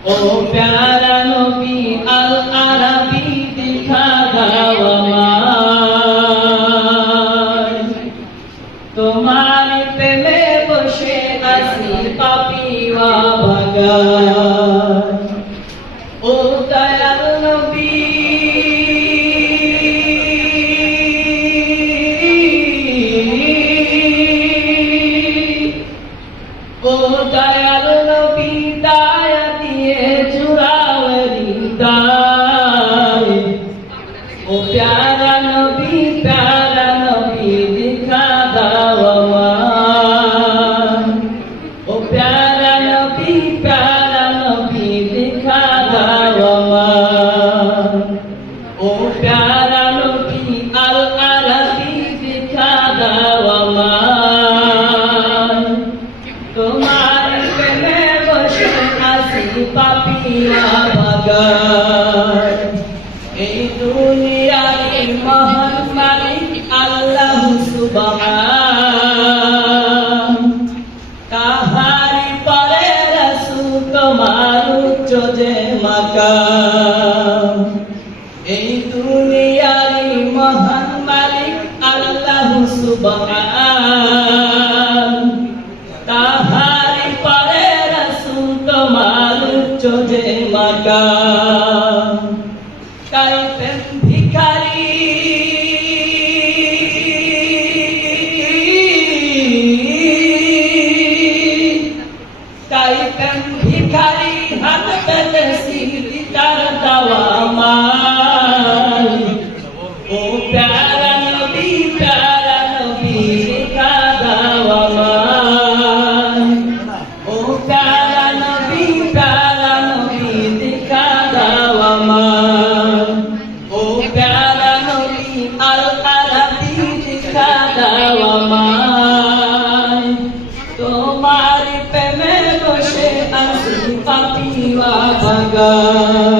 ओ प्यारा नबी अल अरबी दिखा दाओ আমায় তোমার প্রেমে বসে আছি পাপিয়া বাগান ও দয়াল নবী ও দয়াল নবী দয়া দিয়ে জুড়াও হৃদয় ও প্যারা নবী দিখা দাও আমায় ও প্যারা নবী দিখা দাও আমায় ও প্যারা নবী আল আরবি দিখা দাও আমায় তোমার প্রেমে বসে আছি পাপিয়া বাগান এই দুনিয়ার মহান মালিক আল্লাহ সুবহান তাহারি পরে রাসূল তোমার উচ্চ যে মাকাম এই দুনিয়ার মহান মালিক আল্লাহ সুবহান তাহারি পরে রাসূল তোমার উচ্চ যে মাকাম তাই প্রেম ভিখারি তাই প্রেম ভিখারি হাত পেতে সিতার দাওয়া আমায় ও প্যারা নবী দিখা দাও আমায় ও প্যারা নবী দিখা দাও আমায় ও প্যারা নবী আল আরবি দিখা দাও আমায় তোমার প্রেমে বসে আছি পাপিয়া বাগান